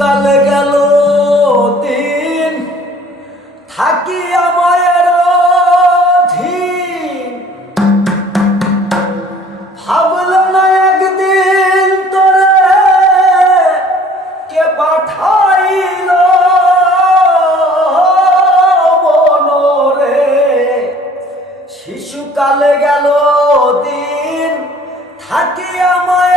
কালে গেল দিন, থাকি আমায়ের অধীন। ভাবলাম না একদিন তোরে কে পাঠাইল মনরে। শিশুকালে গেল দিন, থাকি আমায়ের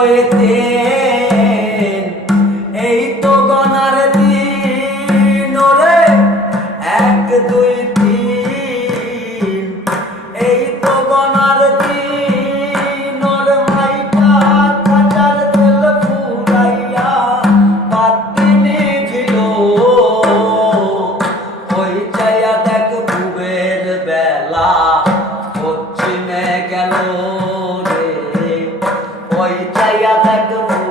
এক দুই তিন এই তো গনার দিন এক দুই ওই চাইয়া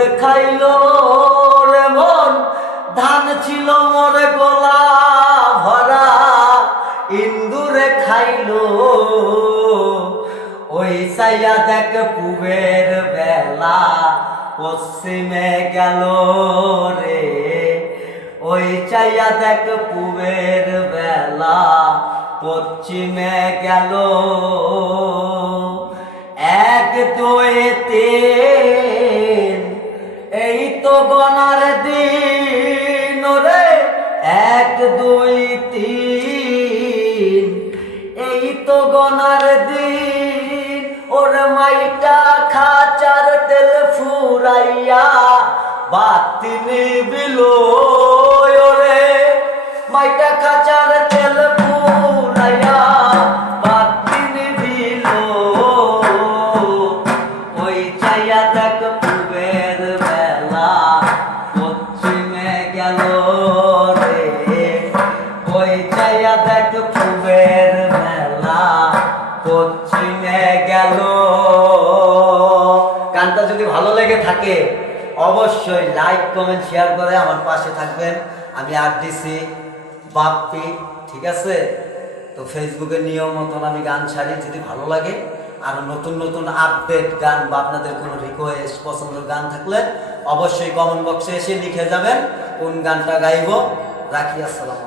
ইন্দুরে খাইল রে মন। ধান ছিল মরে গোলা ভরা, ইন্দুরে খাইল। ওই সাইয়া দেখ পুবের বেলা, পশ্চিমে গেল রে। ওই চাইয়া দেখ পুবের বেলা, পশ্চিমে গেল বাতি নিবিল ওরে মাইটা খাচার তেল ফুরাইয়া বাতি নিবিল ওই চাইয়া দেখ পুবের বেলা পশ্চিমে গেল রে। ওই চাইয়া দেখ পুবের বেলা পশ্চিমে গেল। গানটা যদি ভালো লেগে থাকে অবশ্যই লাইক কমেন্ট শেয়ার করে আমার পাশে থাকবেন। আমি আর দিছি বাপ্পি ঠিক আছে? তো ফেসবুকের নিয়ম মতন আমি গান ছাড়ি, যদি ভালো লাগে। আর নতুন নতুন আপডেট গান বা আপনাদের কোনো রিকোয়েস্ট পছন্দের গান থাকলে অবশ্যই কমেন্ট বক্সে এসে লিখে যাবেন, কোন গানটা গাইব। রাখি, আসসালাম